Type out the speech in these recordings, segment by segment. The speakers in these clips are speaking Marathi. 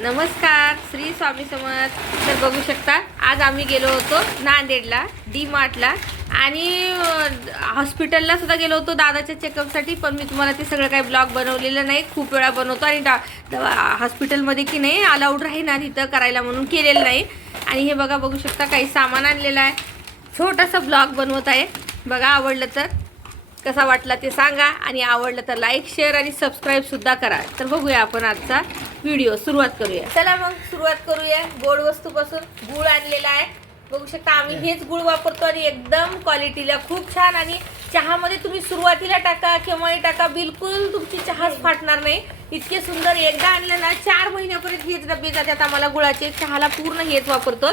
नमस्कार, श्री स्वामी समर्थ. तर बघू शकता आज आम्ही गेलो होतो नांदेडला डी मार्टला आणि हॉस्पिटलला सुद्धा गेलो होतो दादाच्या चेकअपसाठी. पण मी तुम्हाला ते सगळं काही ब्लॉग बनवलेलं नाही, खूप वेळा बनवतो आणि हॉस्पिटलमध्ये की नाही अलाउड राहीना तिथं करायला म्हणून केलेलं नाही. आणि हे बघा, बघू शकता काही सामान आणलेलं आहे. छोटासा ब्लॉग बनवत आहे बघा. आवडलं तर कसा वाटला ते सांगा आणि आवडलं तर लाईक शेअर आणि सबस्क्राईबसुद्धा करा. तर बघूया आपण आजचा व्हिडिओ सुरुवात करूया. चला मग सुरुवात करूया. गोड वस्तूपासून गूळ आणलेला आहे. बघू शकता आम्ही हेच गूळ वापरतो आणि एकदम क्वालिटीला खूप छान. आणि चहामध्ये तुम्ही सुरुवातीला टाका केव्हाही टाका, बिलकुल तुमची चहाच फाटणार नाही. इतके सुंदर. एकदा आणलं ना 4 महिन्यापर्यंत हेच डबे जातात आम्हाला गुळाचे. चहाला पूर्ण हेच वापरतो.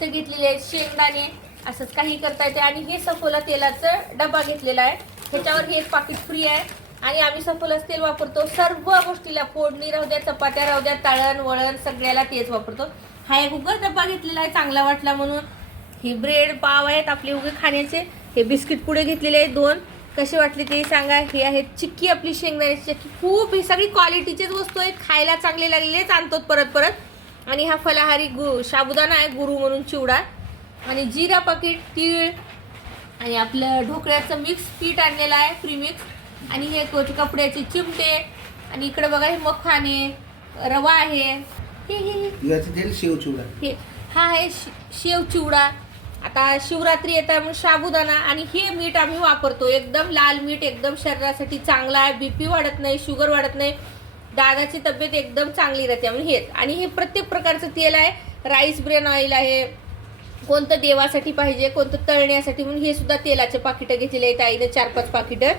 ते घेतलेले आहेत शेंगदाणे, असंच काही करता येते. आणि हे सफोला तेलाचं डबा घेतलेला आहे. ह्याच्यावर हे पाकिट फ्री आहे. आणि आम्ही सफोलाच तेल वापरतो सर्व गोष्टीला. फोडणी राहू द्या, चपात्या राहू द्या, तळण वळण सगळ्याला तेच वापरतो. हा एक उगा डबा घेतलेला आहे, चांगला वाटला म्हणून. ही ब्रेड पाव आहेत आपले उगे खाण्याचे. हे बिस्किट पुढे घेतलेले आहेत 2. कसे वाटले ते सांगा. हे आहेत चिक्की, आपली शेंगदाण्याची चिक्की. खूप ही सगळी क्वालिटीचेच वस्तू आहेत, खायला चांगले लागलेलेच आणतो परत परत. आणि हा फलाहारी साबुदाणा आहे, गुरु म्हणून चिवडा. आणि जिरा पाकिट, तीळ आणि आपलं ढोकळ्याचं मिक्स पीठ आणलेलं आहे, प्रीमिक्स. आणि हे कपड्याचे चिमटे. आणि इकडे बघा हे मखाने, रवा आहे. हे शेव चिवडा. हे हा आहे शेव चिवडा. आता शिवरात्री येत आहे म्हणून साबुदाणा. आणि हे मीठ आम्ही वापरतो एकदम लाल मीठ, एकदम शरीरासाठी चांगला आहे. BP वाढत नाही, शुगर वाढत नाही, दादाची तब्येत एकदम चांगली राहते म्हणून हेच. आणि हे प्रत्येक प्रकारचं तेल आहे. राईस ब्रेन ऑइल आहे, कोणतं देवासाठी पाहिजे, कोणतं तळण्यासाठी म्हणून हे सुद्धा तेलाचे पाकिटं घेतलेले आहेत आईनं. 4-5 पाकिटं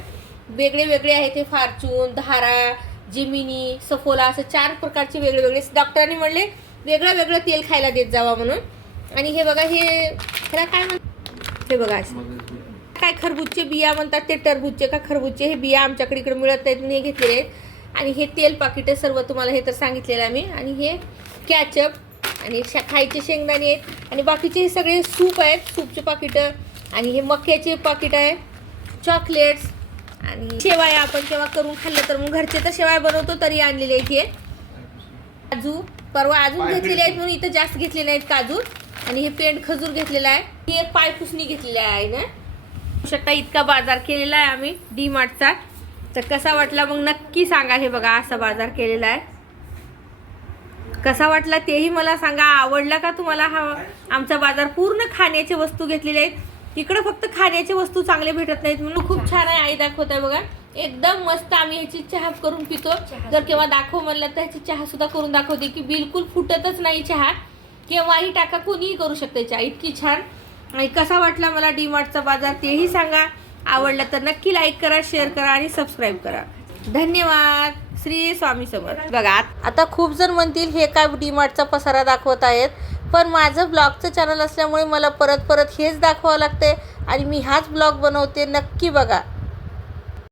वेगळे वेगळे आहेत. हे फॉर्च्यून, धारा, जिमिनी, सफोला असं 4 प्रकारचे वेगळे वेगळे. डॉक्टरांनी म्हणले वेगळं वेगळं तेल खायला देत जावा म्हणून. आणि हे बघा, हे ह्याला काय म्हणतात, हे बघा असं काय खरबूजचे बिया म्हणतात, ते टरबूजचे का खरबूजचे. हे बिया आमच्याकडे इकडे मिळत नाहीत म्हणून हे घेतलेले आहेत. आणि हे तेल पाकिटं सर्व तुम्हाला हे तर सांगितलेलं आहे मी. आणि हे कॅचअप आणि खायचे शेंगदाणे आहेत. आणि बाकीचे हे सगळे सूप आहेत, सूपचे पाकिटं. आणि हे मक्याचे पाकिट आहे, चॉकलेट्स आणि शेवाया. आपण केव्हा करून खाल्लं तर मग घरचे तर शेवाया बनवतो तरी आणलेले आहेत. हे काजू परवा अजून घेतलेले आहेत म्हणून इथं जास्त घेतले नाहीत काजू. आणि हे पेंड खजूर घेतलेला आहे. ही एक पायपुसणी घेतलेली आहे ना. शकता इतका बाजार केलेला आहे आम्ही डी मार्टचा. तर कसा वाटला मग नक्की सांगा. हे बघा असा बाजार केलेला आहे. कसा वाटला तेही मला सांगा. आवडला का तुम्हाला हा आमचा बाजार? पूर्ण खाण्याचे वस्तू घेतलेले आहेत. इकडं फक्त खाण्याचे वस्तू चांगले भेटत नाहीत म्हणून खूप छान आहे. आई दाखवत आहे बघा, एकदम मस्त. आम्ही ह्याची चहा करून पितो. जर केव्हा दाखव म्हणलं तर ह्याची चहा सुद्धा करून दाखवते की बिलकुल फुटतच नाही चहा. केव्हाही टाका, कोणीही करू शकते चहा, इतकी छान. आणि कसा वाटला मला डी मार्टचा बाजार तेही सांगा. आवडला तर नक्की लाईक करा, शेअर करा आणि सबस्क्राईब करा. धन्यवाद. श्री स्वामी समर्थ. बघा आता खूप जण म्हणतील हे काय डी मार्टचा पसारा दाखवत आहेत. पण माझं ब्लॉगचं चॅनल असल्यामुळे मला परत परत हेच दाखवावं लागते आणि मी हाच ब्लॉग बनवते. नक्की बघा.